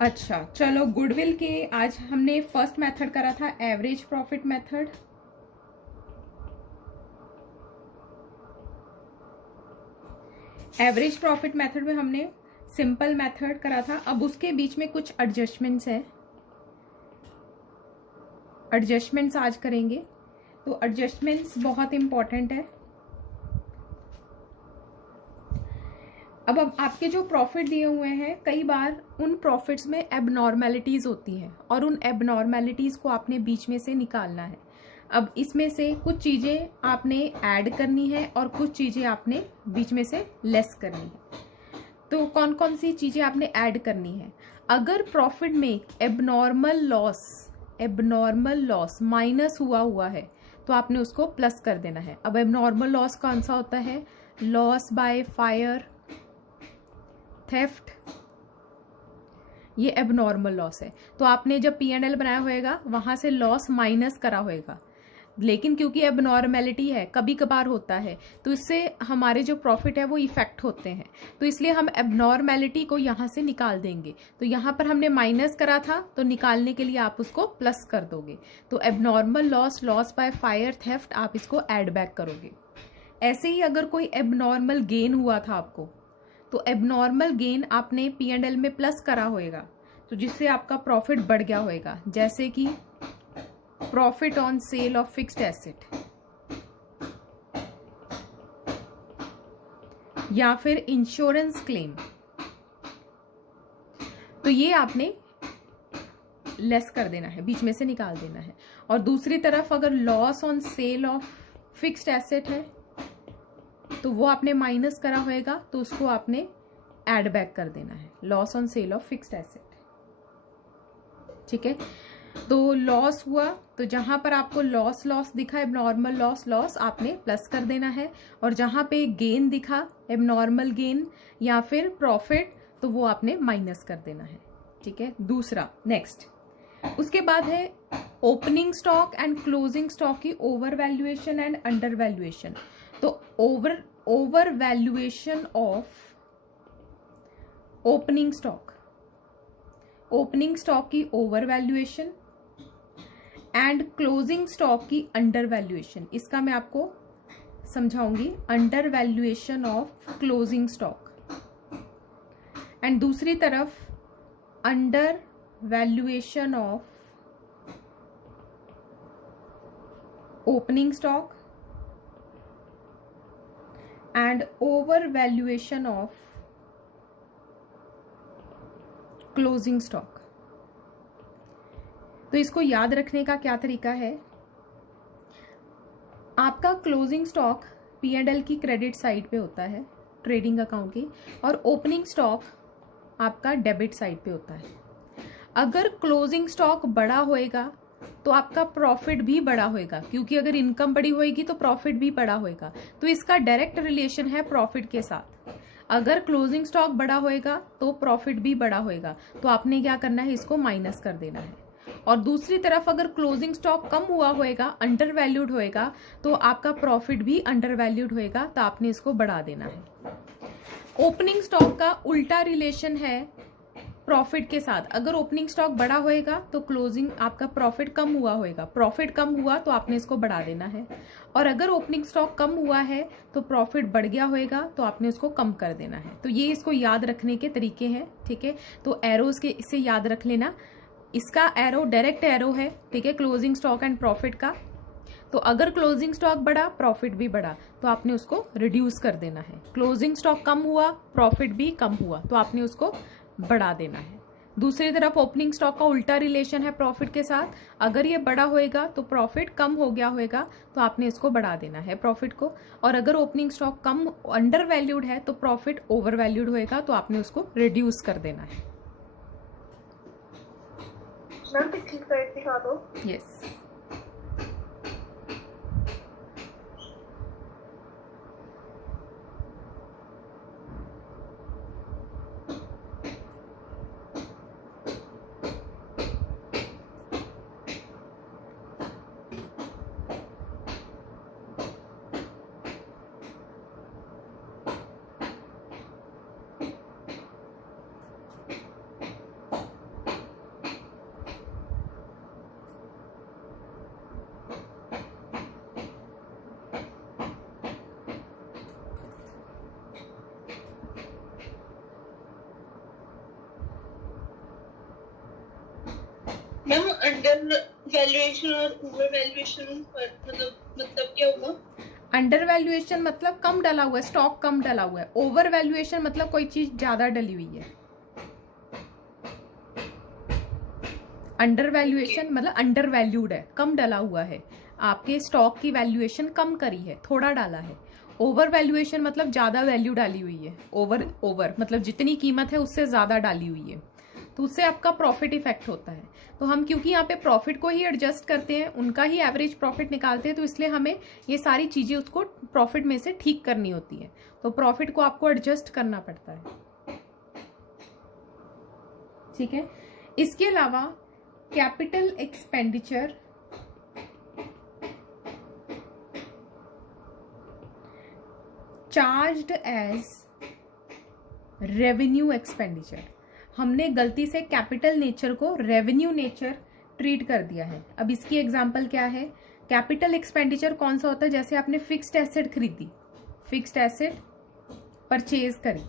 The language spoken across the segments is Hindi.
अच्छा चलो, गुडविल के आज हमने फर्स्ट मेथड करा था average profit method. Average profit method में हमने सिंपल मेथड करा था। अब उसके बीच में कुछ एडजस्टमेंट्स है, एडजस्टमेंट्स आज करेंगे। तो एडजस्टमेंट्स बहुत इंपॉर्टेंट है। अब आपके जो प्रॉफिट दिए हुए हैं, कई बार उन प्रॉफिट्स में एबनॉर्मेलिटीज होती हैं और उन एबनॉर्मेलिटीज को आपने बीच में से निकालना है। अब इसमें से कुछ चीजें आपने ऐड करनी है और कुछ चीजें आपने बीच में से लेस करनी है। तो कौन कौन सी चीजें आपने ऐड करनी है? अगर प्रॉफिट में एबनॉर्मल लॉस माइनस हुआ है तो आपने उसको प्लस कर देना है। अब एबनॉर्मल लॉस कौन सा होता है? लॉस बाय फायर, थेफ्ट, ये एबनॉर्मल लॉस है। तो आपने जब P&L बनाया होएगा वहां से लॉस माइनस करा होएगा, लेकिन क्योंकि एबनॉर्मेलिटी है, कभी कभार होता है, तो इससे हमारे जो प्रॉफिट है वो इफेक्ट होते हैं। तो इसलिए हम एबनॉर्मेलिटी को यहां से निकाल देंगे। तो यहां पर हमने माइनस करा था, तो निकालने के लिए आप उसको प्लस कर दोगे। तो abnormal loss, loss by fire, theft, आप इसको एड बैक करोगे। ऐसे ही अगर कोई एबनॉर्मल गेन हुआ था आपको, तो एबनॉर्मल गेन आपने P&L में प्लस करा होएगा, तो जिससे आपका प्रॉफिट बढ़ गया होएगा। जैसे कि profit on sale of fixed asset, या फिर इंश्योरेंस क्लेम, तो ये आपने लेस कर देना है, बीच में से निकाल देना है। और दूसरी तरफ अगर loss on sale of fixed asset है तो वो आपने माइनस करा होएगा, तो उसको आपने एड बैक कर देना है, loss on sale of fixed asset. ठीक है, तो लॉस हुआ तो जहां पर आपको लॉस दिखा, एबनॉर्मल लॉस, आपने प्लस कर देना है। और जहां पे गेन दिखा, एबनॉर्मल गेन या फिर प्रॉफिट, तो वो आपने माइनस कर देना है। ठीक है, दूसरा नेक्स्ट। उसके बाद है opening stock and closing stock की over valuation and under valuation. तो over valuation of opening stock की over valuation and closing stock की अंडर वैल्यूएशन, इसका मैं आपको समझाऊंगी। Under valuation of closing stock and दूसरी तरफ under valuation of opening stock and over valuation of closing stock. तो इसको याद रखने का क्या तरीका है? आपका क्लोजिंग स्टॉक P&L की क्रेडिट साइड पे होता है, ट्रेडिंग अकाउंट की, और ओपनिंग स्टॉक आपका डेबिट साइड पे होता है। अगर क्लोजिंग स्टॉक बड़ा होएगा तो आपका प्रॉफिट भी बड़ा होएगा, क्योंकि अगर इनकम बड़ी होएगी तो प्रॉफिट भी बड़ा होएगा। तो इसका डायरेक्ट रिलेशन है प्रॉफिट के साथ। अगर क्लोजिंग स्टॉक बड़ा होएगा तो प्रॉफिट भी बड़ा होएगा, तो आपने क्या करना है, इसको माइनस कर देना है। और दूसरी तरफ अगर क्लोजिंग स्टॉक कम हुआ होएगा, अंडर वैल्यूड होएगा, तो आपका प्रॉफिट भी अंडर वैल्यूड होएगा, तो आपने इसको बढ़ा देना है। ओपनिंग स्टॉक का उल्टा रिलेशन है प्रॉफिट के साथ। अगर ओपनिंग स्टॉक बड़ा होएगा तो क्लोजिंग आपका प्रॉफिट कम हुआ होएगा, प्रॉफिट कम हुआ तो आपने इसको बढ़ा देना है। और अगर ओपनिंग स्टॉक कम हुआ है तो प्रॉफिट बढ़ गया होएगा, तो आपने उसको कम कर देना है। तो ये इसको याद रखने के तरीके हैं। ठीक है, तो एरोज के इसे याद रख लेना। इसका एरो डायरेक्ट एरो है, ठीक है, क्लोजिंग स्टॉक एंड प्रॉफिट का। तो अगर क्लोजिंग स्टॉक बढ़ा, प्रॉफिट भी बढ़ा, तो आपने उसको रिड्यूस कर देना है। क्लोजिंग स्टॉक कम हुआ, प्रॉफिट भी कम हुआ, तो आपने उसको बढ़ा देना है। दूसरी तरफ ओपनिंग स्टॉक का उल्टा रिलेशन है प्रॉफिट के साथ। अगर ये बड़ा होएगा तो प्रॉफिट कम हो गया होएगा, तो आपने इसको बढ़ा देना है प्रॉफिट को। और अगर opening stock come under valued है तो प्रॉफिट ओवर वैल्यूड होएगा, तो आपने उसको रिड्यूस कर देना है। मैम पिछली स्लाइड दिखा दो। यस। मैम अंडर वैल्यूएशन और ओवर वैल्यूएशन मतलब क्या होगा? अंडर वैल्यूएशन मतलब कम डला हुआ है, स्टॉक कम डला हुआ है। ओवर वैल्यूएशन मतलब कोई चीज ज्यादा डली हुई है। अंडर वैल्यूएशन मतलब अंडर वैल्यूड है, कम डला हुआ है, आपके स्टॉक की वैल्यूएशन कम करी है, थोड़ा डाला है। ओवर वैल्यूएशन मतलब ज्यादा वैल्यू डाली हुई है। ओवर मतलब जितनी कीमत है उससे ज्यादा डाली हुई है, तो उससे आपका प्रॉफिट इफेक्ट होता है। तो हम क्योंकि यहाँ पे प्रॉफिट को ही एडजस्ट करते हैं, उनका ही एवरेज प्रॉफिट निकालते हैं, तो इसलिए हमें ये सारी चीजें उसको प्रॉफिट में से ठीक करनी होती है। तो प्रॉफिट को आपको एडजस्ट करना पड़ता है, ठीक है। इसके अलावा capital expenditure charged as revenue expenditure, हमने गलती से कैपिटल नेचर को रेवेन्यू नेचर ट्रीट कर दिया है। अब इसकी एग्जांपल क्या है? कैपिटल एक्सपेंडिचर कौन सा होता है? जैसे आपने फिक्स्ड एसेट खरीदी, फिक्स्ड एसेट परचेज करी,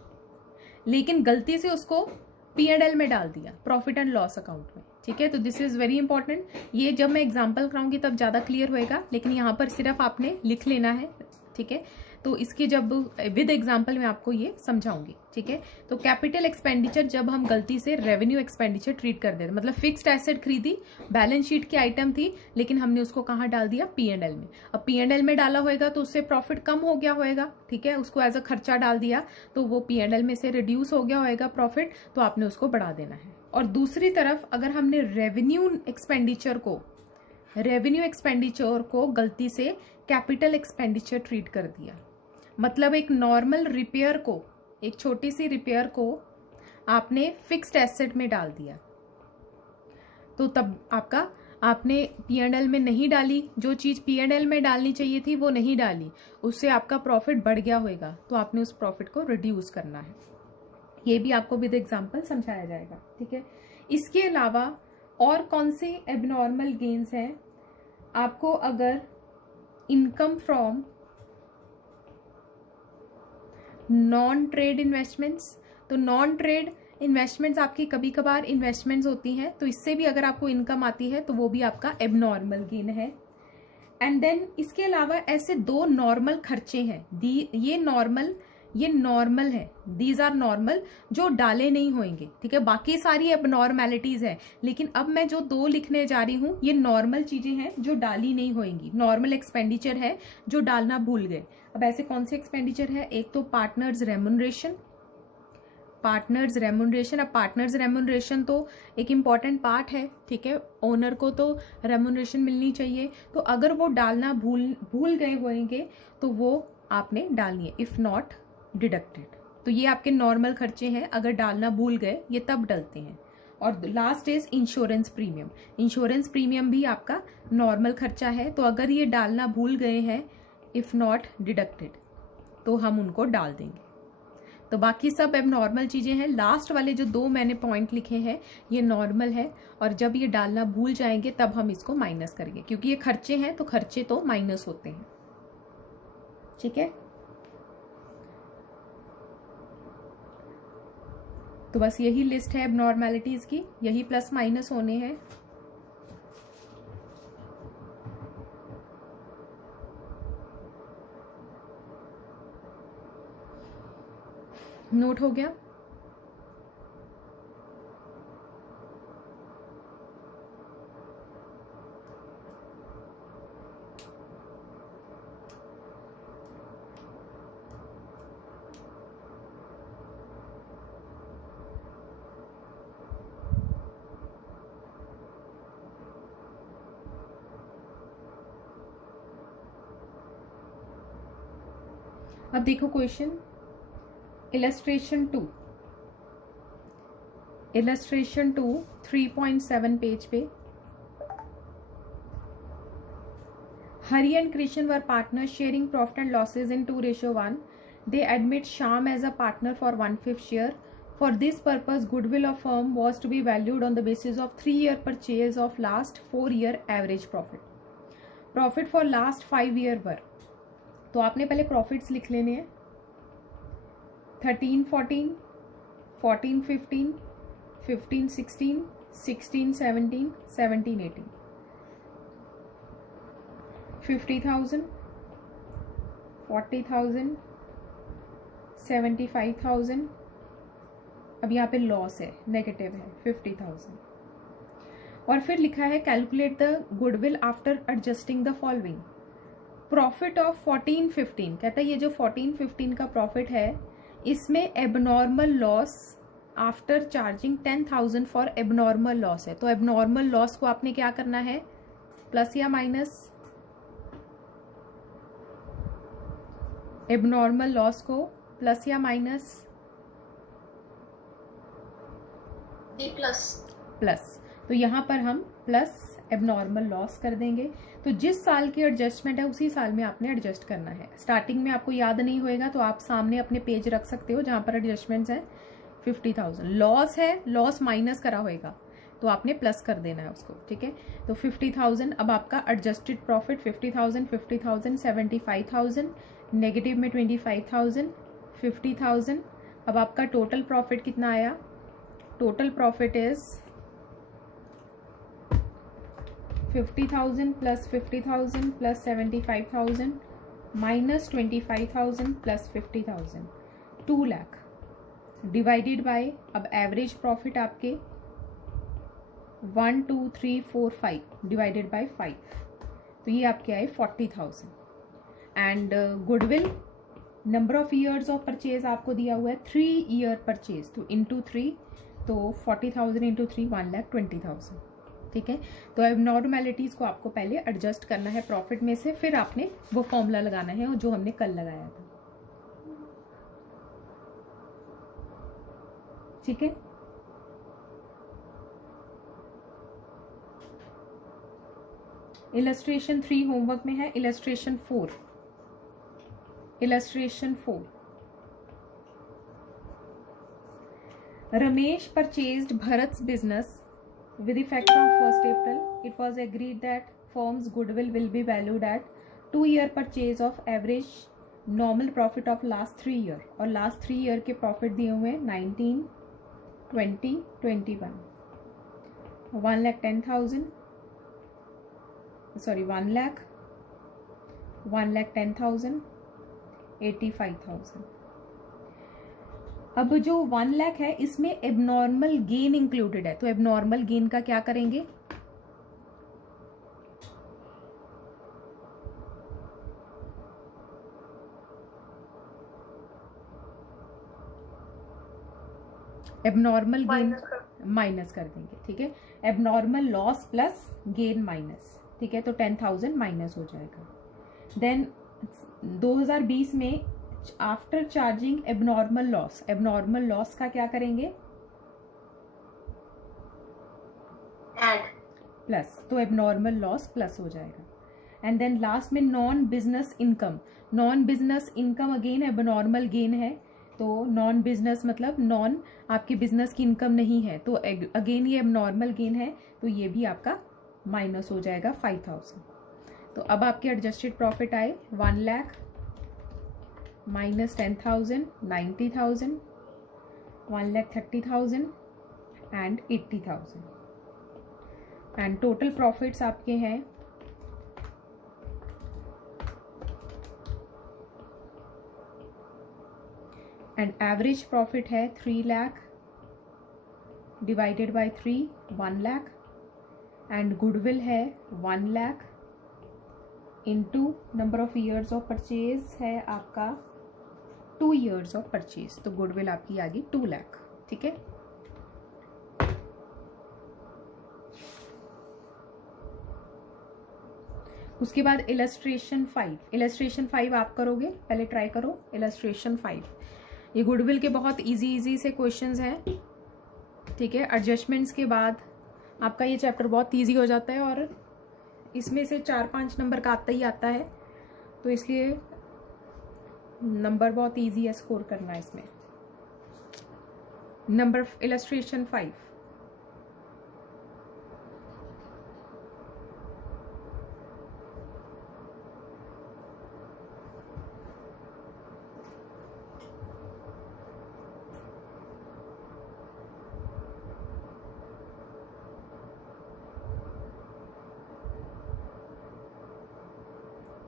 लेकिन गलती से उसको P&L में डाल दिया, प्रॉफिट एंड लॉस अकाउंट में, ठीक है। तो दिस इज वेरी इंपॉर्टेंट। ये जब मैं एग्जांपल कराऊंगी तब ज्यादा क्लियर होएगा, लेकिन यहाँ पर सिर्फ आपने लिख लेना है, ठीक है। तो इसके जब विद एग्जांपल मैं आपको ये समझाऊंगी, ठीक है। तो कैपिटल एक्सपेंडिचर जब हम गलती से रेवेन्यू एक्सपेंडिचर ट्रीट कर देते, मतलब फिक्स्ड एसेट खरीदी, बैलेंस शीट की आइटम थी, लेकिन हमने उसको कहाँ डाल दिया? P&L में। अब P&L में डाला होएगा तो उससे प्रॉफिट कम हो गया होएगा, ठीक है। उसको एज अ खर्चा डाल दिया तो वो P&L में से रिड्यूस हो गया होएगा प्रॉफिट, तो आपने उसको बढ़ा देना है। और दूसरी तरफ अगर हमने रेवेन्यू एक्सपेंडिचर को गलती से कैपिटल एक्सपेंडिचर ट्रीट कर दिया, मतलब एक नॉर्मल रिपेयर को, एक छोटी सी रिपेयर को आपने फिक्स्ड एसेट में डाल दिया, तो तब आपने P&L में नहीं डाली, जो चीज P&L में डालनी चाहिए थी वो नहीं डाली, उससे आपका प्रॉफिट बढ़ गया होगा, तो आपने उस प्रॉफिट को रिड्यूस करना है। ये भी आपको विद एग्जांपल समझाया जाएगा, ठीक है। इसके अलावा और कौन से एबनॉर्मल गेन्स हैं? आपको अगर income from non trade investments, तो नॉन ट्रेड इन्वेस्टमेंट्स आपकी कभी कभार इन्वेस्टमेंट्स होती हैं, तो इससे भी अगर आपको इनकम आती है तो वो भी आपका एबनॉर्मल गेन है। एंड देन इसके अलावा ऐसे दो नॉर्मल खर्चे हैं, ये नॉर्मल है, दीज आर नॉर्मल, जो डाले नहीं होंगे, ठीक है। बाकी सारी एबनॉर्मैलिटीज है, लेकिन अब मैं जो दो लिखने जा रही हूं ये नॉर्मल चीजें हैं जो डाली नहीं होंगी, नॉर्मल एक्सपेंडिचर है जो डालना भूल गए। अब ऐसे कौन से एक्सपेंडिचर है? एक तो पार्टनर्स रेम्युनरेशन। अब पार्टनर्स रेम्युनरेशन तो एक इम्पॉर्टेंट पार्ट है, ठीक है। ओनर को तो रेम्युनरेशन मिलनी चाहिए, तो अगर वो डालना भूल गए होंगे तो वो आपने डालनी है, इफ नॉट डिडक्टेड। तो ये आपके नॉर्मल खर्चे हैं, अगर डालना भूल गए ये तब डलते हैं। और last is insurance premium. Insurance premium भी आपका नॉर्मल खर्चा है, तो अगर ये डालना भूल गए हैं, इफ नॉट डिडक्टेड, तो हम उनको डाल देंगे। तो बाकी सब एबनॉर्मल चीजें हैं। लास्ट वाले जो दो मैंने पॉइंट लिखे हैं ये नॉर्मल है, और जब ये डालना भूल जाएंगे तब हम इसको माइनस करेंगे, क्योंकि ये खर्चे हैं तो खर्चे तो माइनस होते हैं, ठीक है। तो बस यही लिस्ट है एबनॉर्मैलिटीज की, यही प्लस माइनस होने हैं। नोट हो गया? अब देखो क्वेश्चन इलस्ट्रेशन टू 3.7 पेज पे। Hari and Krishan were partners sharing profit and losses in 2:1. They admit Shyam as a partner for 1/5 share. For this purpose, goodwill of firm was to be valued on the basis of 3-year purchase of last 4-year average profit. Profit for last 5 year were, तो आपने पहले प्रॉफिट्स लिख लेने हैं 13-14, 14-15, 15-16, 16, 17, 17, 18, 50,000, 40,000, 75,000. अब यहाँ पे लॉस है, नेगेटिव है 50,000. और फिर लिखा है calculate the goodwill after adjusting the following. Profit of 14, 15. कहता है ये जो 14, 15 का प्रॉफिट है इसमें abnormal loss after charging 10,000 for abnormal loss है. तो एबनॉर्मल लॉस को आपने क्या करना है, प्लस या माइनस. एबनॉर्मल लॉस को प्लस या माइनस, प्लस. तो यहां पर हम प्लस एबनॉर्मल लॉस कर देंगे. तो जिस साल की एडजस्टमेंट है उसी साल में आपने एडजस्ट करना है. स्टार्टिंग में आपको याद नहीं होएगा तो आप सामने अपने पेज रख सकते हो जहां पर एडजस्टमेंट्स है. 50,000 लॉस है, लॉस माइनस करा होएगा तो आपने प्लस कर देना है उसको. ठीक है, तो 50,000. अब आपका एडजस्टेड प्रॉफिट 50,000, 50,000, 75,000, नेगेटिव में 25,000, 50,000. अब आपका टोटल प्रॉफिट कितना आया, total profit is 50,000 plus 50,000 plus 75,000 minus 25,000 plus 50,000, 2 lakh divided by. अब एवरेज प्रॉफिट आपके 1, 2, 3, 4, 5 डिवाइडेड बाय 5. तो ये आपके आए 40,000. And goodwill number of years of purchase आपको दिया हुआ है 3 ईयर परचेज. तो इंटू 3, तो 40,000 इंटू 3 1,20,000. ठीक है, तो एबनॉर्मैलिटीज को आपको पहले एडजस्ट करना है प्रॉफिट में से, फिर आपने वो फॉर्मूला लगाना है जो हमने कल लगाया था. ठीक है, इलस्ट्रेशन 3 होमवर्क में है. Illustration 4, illustration 4. Ramesh purchased Bharat's business with effect from 1st April. It was agreed that firm's goodwill will be valued at 2-year purchase of average normal profit of last 3 year. और last 3 year के profit दिए हुए 19, 20, 21. 1,10,000, sorry 1 lakh, 1,10,000, 85,000. अब जो 1 लाख है इसमें एबनॉर्मल गेन इंक्लूडेड है. तो एबनॉर्मल गेन का क्या करेंगे, एबनॉर्मल गेन माइनस कर देंगे. ठीक है, abnormal loss plus gain minus. ठीक है, तो 10,000 माइनस हो जाएगा. देन 2020 में after charging abnormal loss, abnormal loss का क्या करेंगे, ऐड प्लस. तो एबनॉर्मल लॉस प्लस हो जाएगा. एंड देन लास्ट में non business income. Non business income again abnormal gain है. तो नॉन बिजनेस मतलब नॉन आपके बिजनेस की इनकम नहीं है, तो अगेन ये एबनॉर्मल गेन है, तो ये भी आपका माइनस हो जाएगा 5,000. तो अब आपके एडजस्टेड प्रॉफिट आए 1 lakh minus 10,000, 90,000, 1,30,000 and 80,000. And total profits आपके हैं एंड एवरेज प्रॉफिट है 3 lakh divided by 3, 1 lakh. And goodwill है 1 lakh into number of years of purchase है आपका 2 ईयर्स ऑफ परचेज. तो गुडविल आपकी आ गई 2 लाख. ठीक है, उसके बाद इलस्ट्रेशन 5. इलस्ट्रेशन 5 आप करोगे, पहले ट्राई करो इलस्ट्रेशन 5. ये गुडविल के बहुत इजी से क्वेश्चंस हैं. ठीक है, एडजस्टमेंट्स के बाद आपका ये चैप्टर बहुत इजी हो जाता है और इसमें से 4-5 नंबर का आता ही आता है, तो इसलिए नंबर बहुत इजी है स्कोर करना इसमें. Number illustration 5.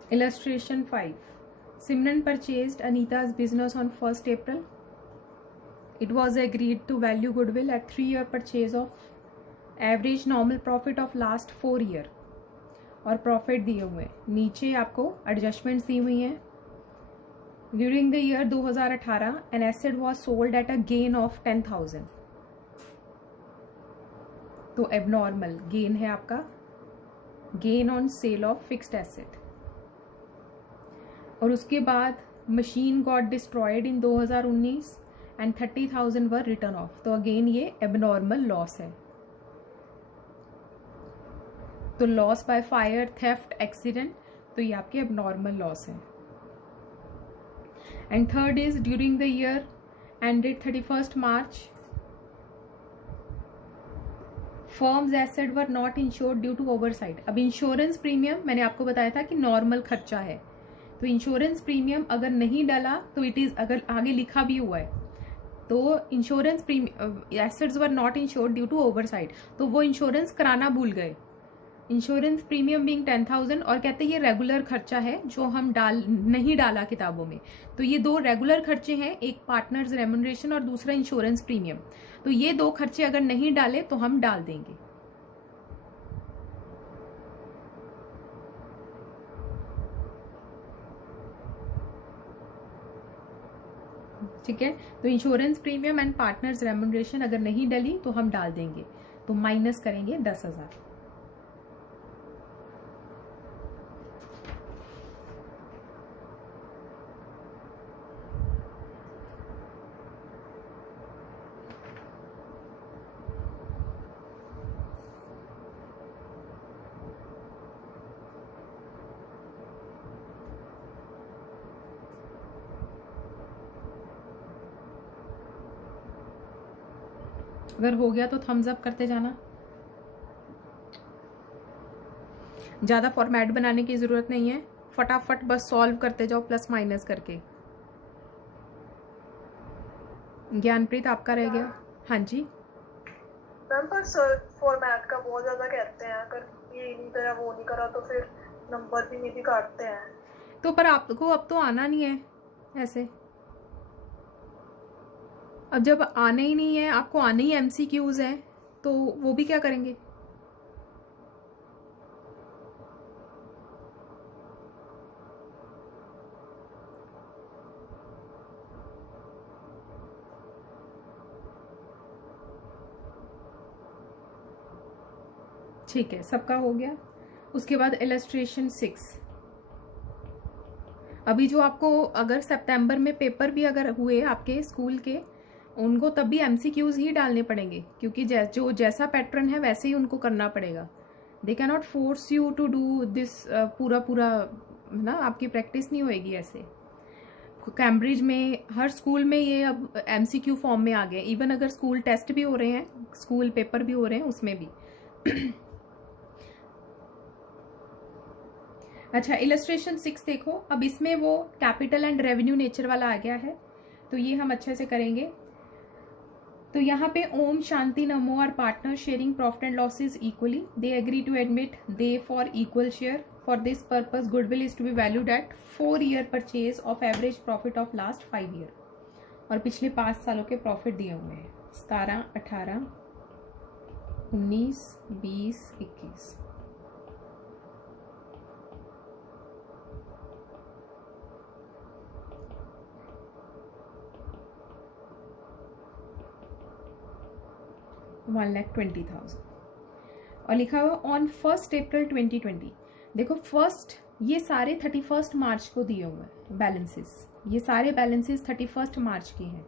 Illustration 5. Simran purchased Anita's business on 1st April. It was agreed to value goodwill at 3-year purchase of average normal profit of last 4 year. और प्रॉफिट दिए हुए हैं, नीचे आपको एडजस्टमेंट्स दी हुई हैं. During the year 2018 an asset was sold at a gain of 10,000. तो एबनॉर्मल गेन है आपका, gain on sale of fixed asset. और उसके बाद machine got destroyed in 2019 and 30,000 were return of. तो अगेन ये एबनॉर्मल लॉस है. तो loss by fire, theft, accident, तो ये आपके एबनॉर्मल लॉस है. And third is during the year ended 31st March firms asset were not insured due to oversight. अब इंश्योरेंस प्रीमियम मैंने आपको बताया था कि नॉर्मल खर्चा है, तो इंश्योरेंस प्रीमियम अगर नहीं डाला तो इट इज, अगर आगे लिखा भी हुआ है तो insurance premium assets were not insured due to oversight, तो वो इंश्योरेंस कराना भूल गए. इंश्योरेंस प्रीमियम बीइंग 10,000 और कहते हैं ये रेगुलर खर्चा है जो हम नहीं डाला किताबों में. तो ये 2 रेगुलर खर्चे हैं, एक पार्टनर्स रेम्यूनरेशन और दूसरा इंश्योरेंस प्रीमियम. तो ये 2 खर्चे अगर नहीं डाले तो हम डाल देंगे. ठीक है, तो insurance premium and partners remuneration अगर नहीं डली तो हम डाल देंगे. तो माइनस करेंगे 10,000. अगर हो गया तो थम्स अप करते जाना. ज़्यादा फॉर्मेट बनाने की ज़रूरत नहीं है, फटाफट बस सॉल्व करते जाओ प्लस माइनस करके. ज्ञानप्रीत आपका रह गया. हाँ जी मैम, पर सर फॉर्मेट का बहुत ज़्यादा कहते हैं, अगर ये नहीं करा वो नहीं करा तो फिर नंबर भी नहीं भी काटते हैं. तो पर आपको अब तो आना नहीं है ऐसे. अब जब आने ही नहीं है, आपको आने ही MCQs हैं, तो वो भी क्या करेंगे. ठीक है, सबका हो गया. उसके बाद इलस्ट्रेशन 6. अभी जो आपको अगर सितंबर में पेपर भी अगर हुए आपके स्कूल के, उनको तब भी MCQs ही डालने पड़ेंगे, क्योंकि जो जैसा पैटर्न है वैसे ही उनको करना पड़ेगा. They can not force you to do this पूरा ना, आपकी प्रैक्टिस नहीं होएगी ऐसे. कैम्ब्रिज में हर स्कूल में ये अब MCQ फॉर्म में आ गए. इवन अगर स्कूल टेस्ट भी हो रहे हैं, स्कूल पेपर भी हो रहे हैं, उसमें भी. अच्छा, इलस्ट्रेशन 6 देखो. अब इसमें वो कैपिटल एंड रेवेन्यू नेचर वाला आ गया है, तो ये हम अच्छे से करेंगे. तो यहाँ पे Om, Shanti, Namo are partner sharing profit and losses equally. They agree to admit they for equal share. For this purpose goodwill is to be valued at 4 year purchase of average profit of last 5 year. और पिछले 5 सालों के प्रॉफिट दिए हुए हैं, 17, 18, 19, 20, 21. $1,20,000 और लिखा हुआ ऑन 1st April 2020. देखो फर्स्ट, ये सारे 31st March को दिए हुए हैं बैलेंसेस. ये सारे बैलेंसेस 31st March के हैं.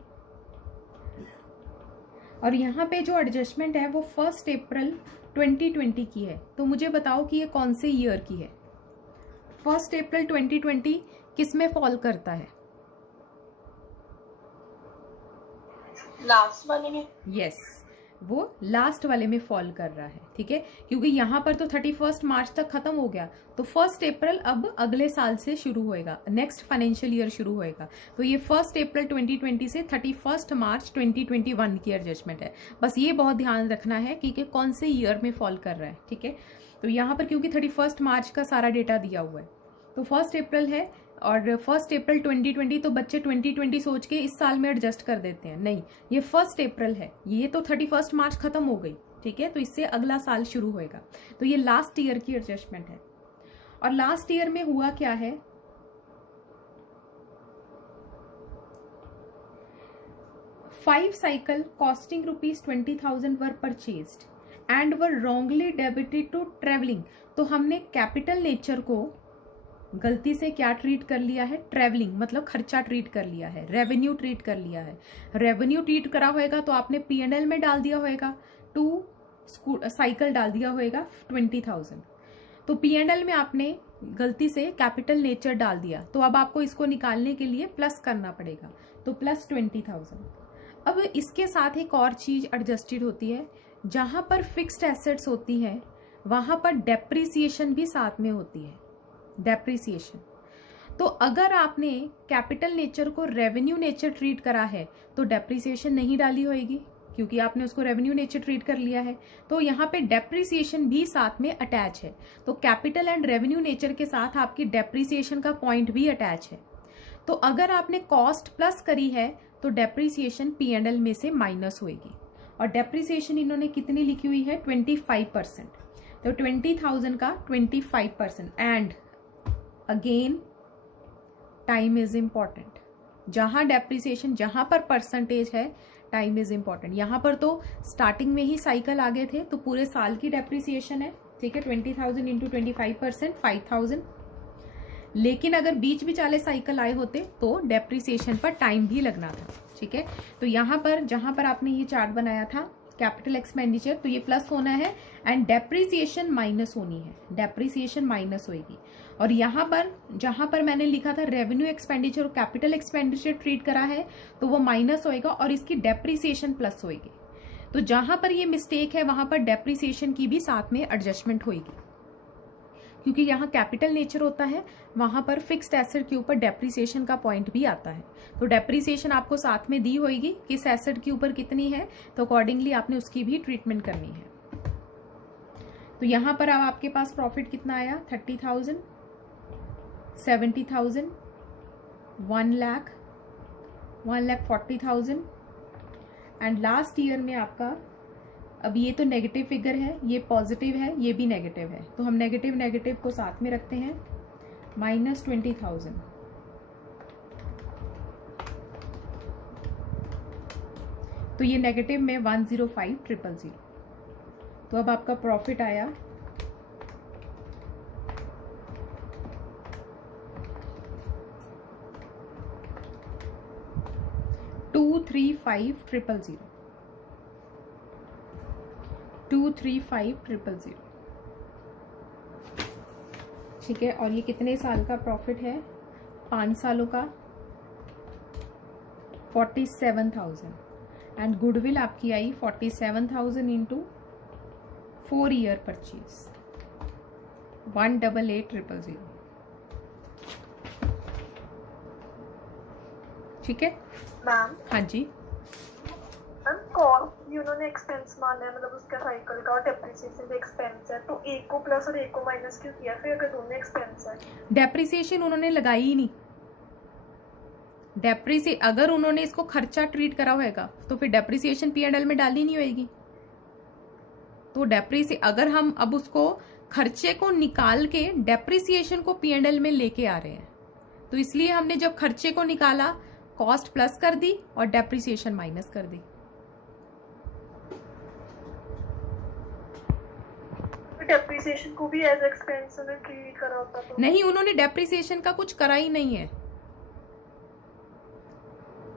और यहाँ पे जो एडजस्टमेंट है वो 1st April 2020 की है. तो मुझे बताओ कि ये कौन से ईयर की है. 1st April 2020 किस में फॉल करता है. लास्ट वाले में. यस, वो लास्ट वाले में फॉल कर रहा है. ठीक है, क्योंकि यहाँ पर तो 31st March तक खत्म हो गया, तो 1st April अब अगले साल से शुरू होएगा, नेक्स्ट फाइनेंशियल ईयर शुरू होएगा. तो ये 1st April 2020 से 31st March 2021 की एडजस्टमेंट है. बस ये बहुत ध्यान रखना है कि कौन से ईयर में फॉल कर रहा है. ठीक है, तो यहाँ पर क्योंकि 31st March का सारा डेटा दिया हुआ है, तो 1 अप्रैल है और 1 अप्रैल 2020, तो बच्चे 2020 सोच के इस साल में एडजस्ट कर देते हैं, नहीं, ये 1 अप्रैल है, ये तो 31 मार्च खत्म हो गई, ठीक है, तो इससे अगला साल शुरू होएगा। तो ये लास्ट ईयर की एडजस्टमेंट है। और लास्ट ईयर में हुआ क्या है, 5 cycle costing ₹20,000 were purchased and were wrongly debited to traveling। तो हमने कैपिटल नेचर को गलती से क्या ट्रीट कर लिया है, ट्रेवलिंग, मतलब खर्चा ट्रीट कर लिया है, रेवेन्यू ट्रीट कर लिया है। रेवेन्यू ट्रीट करा होएगा तो आपने P&L में डाल दिया होएगा, 2 साइकिल डाल दिया होएगा 20,000। तो P&L में आपने गलती से कैपिटल नेचर डाल दिया, तो अब आपको इसको निकालने के लिए प्लस करना पड़ेगा, तो प्लस 20,000। अब इसके साथ एक और चीज एडजस्टेड होती है, जहां पर फिक्स्ड एसेट्स होती है वहां पर डेप्रिसिएशन भी साथ में होती है, डेप्रिसिएशन। तो अगर आपने कैपिटल नेचर को रेवेन्यू नेचर ट्रीट करा है तो डेप्रिसिएशन नहीं डाली होगी, क्योंकि आपने उसको रेवेन्यू नेचर ट्रीट कर लिया है। तो यहाँ पे डेप्रिसिएशन भी साथ में अटैच है, तो कैपिटल एंड रेवेन्यू नेचर के साथ आपकी डेप्रिसिएशन का पॉइंट भी अटैच है। तो अगर आपने कॉस्ट प्लस करी है तो डेप्रिसिएशन P&L में से माइनस होगी, और डेप्रिसिएशन इन्होंने कितनी लिखी हुई है, 25%। तो 20,000 का 25%। And again time is important, जहां डेप्रिसिएशन, जहां पर परसेंटेज है, टाइम इज इम्पॉर्टेंट। यहाँ पर तो स्टार्टिंग में ही साइकिल आगे थे, तो पूरे साल की डेप्रिसिएशन है, ठीक है, 20,000 इंटू 25%, 5,000। लेकिन अगर बीच वाले साइकिल आए होते तो डेप्रिसिएशन पर टाइम भी लगना था, ठीक है। तो यहाँ पर जहां पर आपने ये चार्ट बनाया था कैपिटल एक्सपेंडिचर, तो ये प्लस होना है एंड डेप्रिसिएशन माइनस होनी है, डेप्रिसिएशन माइनस होगी। और यहाँ पर जहां पर मैंने लिखा था रेवेन्यू एक्सपेंडिचर और कैपिटल एक्सपेंडिचर ट्रीट करा है, तो वो माइनस होएगा और इसकी डेप्रिसिएशन प्लस होएगी। तो जहां पर ये मिस्टेक है वहां पर डेप्रिसिएशन की भी साथ में एडजस्टमेंट होगी, क्योंकि यहाँ कैपिटल नेचर होता है, वहां पर फिक्स्ड एसेट के ऊपर डेप्रिसिएशन का पॉइंट भी आता है। तो डेप्रिसिएशन आपको साथ में दी होगी, किस एसेट के ऊपर कितनी है, तो अकॉर्डिंगली आपने उसकी भी ट्रीटमेंट करनी है। तो यहाँ पर अब आपके पास प्रॉफिट कितना आया, 30,000, 70,000, 1 लाख, 1,40,000। एंड लास्ट ईयर में आपका, अब ये तो नेगेटिव फिगर है, ये पॉजिटिव है, ये भी नेगेटिव है, तो हम नेगेटिव नेगेटिव को साथ में रखते हैं, -20,000। तो ये नेगेटिव में 105,000। तो अब आपका प्रॉफिट आया 235,000, 235,000, ठीक है। और ये कितने साल का प्रॉफिट है, 5 सालों का, 47,000। एंड गुडविल आपकी आई 47,000 इंटू 4 ईयर परचेज, 188,000, ठीक है मैम। हाँ जी, मैम कॉस्ट उन्होंने एक्सपेंस माना है, मतलब उसका साइकिल का, और डेप्रिसिएशन भी एक्सपेंस है, तो एक को प्लस और एक को माइनस क्यों किया फिर, अगर दोनों एक्सपेंस है? डेप्रिसिएशन उन्होंने लगाई ही नहीं। अगर उन्होंने इसको खर्चा ट्रीट करा होगा तो फिर डेप्रिसिएशन P&L में डाली नहीं होगी। तो अगर हम अब उसको खर्चे को निकाल के डेप्रिसिएशन को P&L में लेके आ रहे हैं, तो इसलिए हमने जब खर्चे को निकाला कॉस्ट प्लस कर दी और डेप्रिसिएशन माइनस कर दी। डेप्रिसिएशन को भी एज एक्सपेंस में ट्रीट करा होता तो? नहीं, उन्होंने डेप्रिसिएशन का कुछ करा ही नहीं है,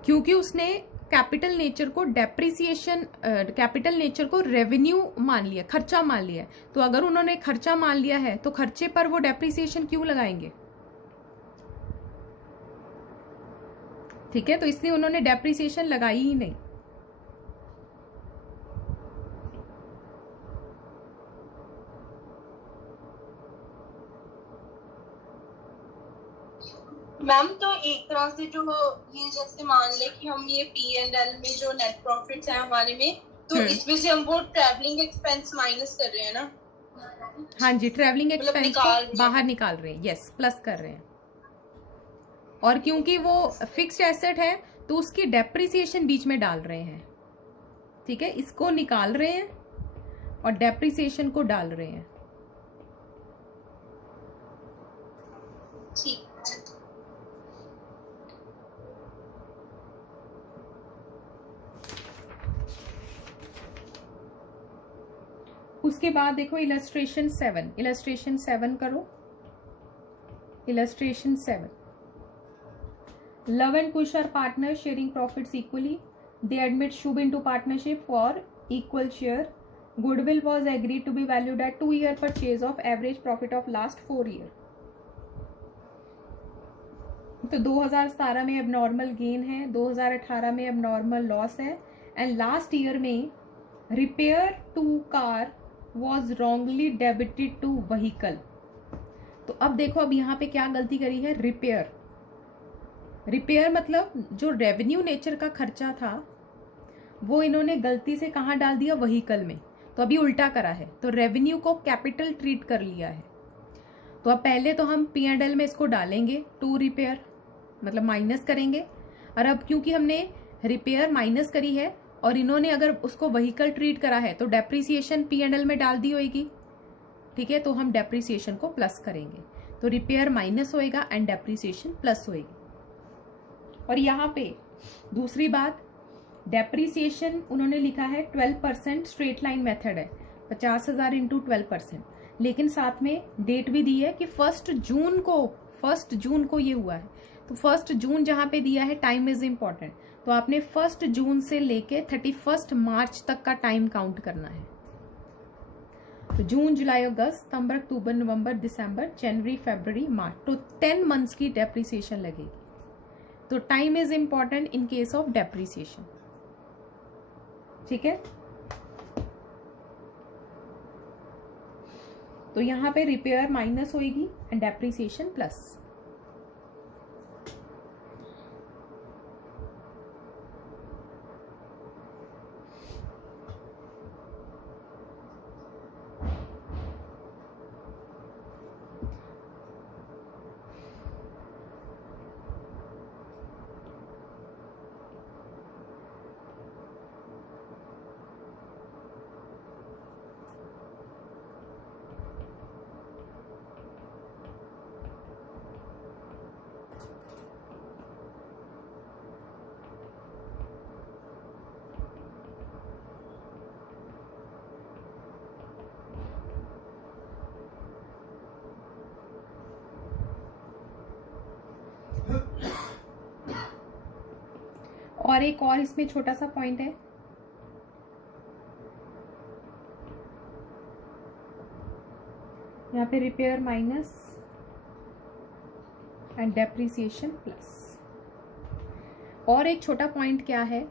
क्योंकि उसने कैपिटल नेचर को डेप्रिसिएशन, कैपिटल नेचर को रेवेन्यू मान लिया, खर्चा मान लिया। तो अगर उन्होंने खर्चा मान लिया है तो खर्चे पर वो डेप्रिसिएशन क्यों लगाएंगे, ठीक है। तो इसलिए उन्होंने डेप्रिसिएशन लगाई ही नहीं। मैम तो एक तरह से जो ये जैसे मान ले कि हम ये P&L में जो नेट प्रॉफिट्स है हमारे में, तो इसमें से हम वो ट्रैवलिंग एक्सपेंस माइनस कर रहे हैं ना। हाँ जी, ट्रैवलिंग मतलब एक्सपेंस निकाल को बाहर निकाल रहे हैं, यस, प्लस कर रहे हैं। और क्योंकि वो फिक्स्ड एसेट है तो उसकी डेप्रिसिएशन बीच में डाल रहे हैं, ठीक है, इसको निकाल रहे हैं और डेप्रिसिएशन को डाल रहे हैं। ठीक। उसके बाद देखो इलस्ट्रेशन 7, इलस्ट्रेशन 7 करो। Illustration 7, Lav and Kush are partner sharing profits equally, they admit Shubh into partnership for equal share, goodwill was agreed to be valued at 2 year purchase of average profit of last 4 year। तो 2017 में अब नॉर्मल गेन है, 2018 में अब नॉर्मल लॉस है, एंड लास्ट ईयर में repair to car was wrongly debited to vehicle. तो अब देखो, अब यहाँ पे क्या गलती करी है, रिपेयर। रिपेयर मतलब जो रेवेन्यू नेचर का खर्चा था वो इन्होंने गलती से कहाँ डाल दिया, व्हीकल में। तो अभी उल्टा करा है, तो रेवेन्यू को कैपिटल ट्रीट कर लिया है। तो अब पहले तो हम P&L में इसको डालेंगे, टू रिपेयर मतलब माइनस करेंगे, और अब क्योंकि हमने रिपेयर माइनस करी है और इन्होंने अगर उसको व्हीकल ट्रीट करा है तो डेप्रिसिएशन P&L में डाल दी होगी, ठीक है, तो हम डेप्रिसिएशन को प्लस करेंगे, तो रिपेयर माइनस होएगा एंड डेप्रिसिएशन प्लस होएगी। और यहाँ पे दूसरी बात, डेप्रिसिएशन उन्होंने लिखा है 12% स्ट्रेट लाइन मेथड है, 50,000 इंटू 12%, लेकिन साथ में डेट भी दी है कि 1 जून को ये हुआ है। तो 1 जून जहां पे दिया है, टाइम इज इम्पॉर्टेंट, तो आपने 1 जून से लेके 31 मार्च तक का टाइम काउंट करना है। तो जून, जुलाई, अगस्त, सितंबर, अक्टूबर, नवंबर, दिसंबर, जनवरी, फरवरी, मार्च, तो 10 मंथ्स की डेप्रिसिएशन लगेगी। तो time is important in case of depreciation, ठीक है। तो यहां पे रिपेयर माइनस होएगी एंड डेप्रिसिएशन प्लस। और एक और इसमें छोटा सा पॉइंट है, यहाँ पे repair minus and depreciation plus. और एक छोटा पॉइंट क्या है,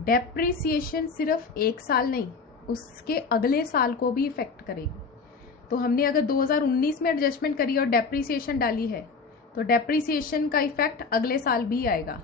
डेप्रिसिएशन सिर्फ 1 साल नहीं, उसके अगले साल को भी इफेक्ट करेगी। तो हमने अगर 2019 में एडजस्टमेंट करी और डेप्रिसिएशन डाली है तो डेप्रिसिएशन का इफेक्ट अगले साल भी आएगा।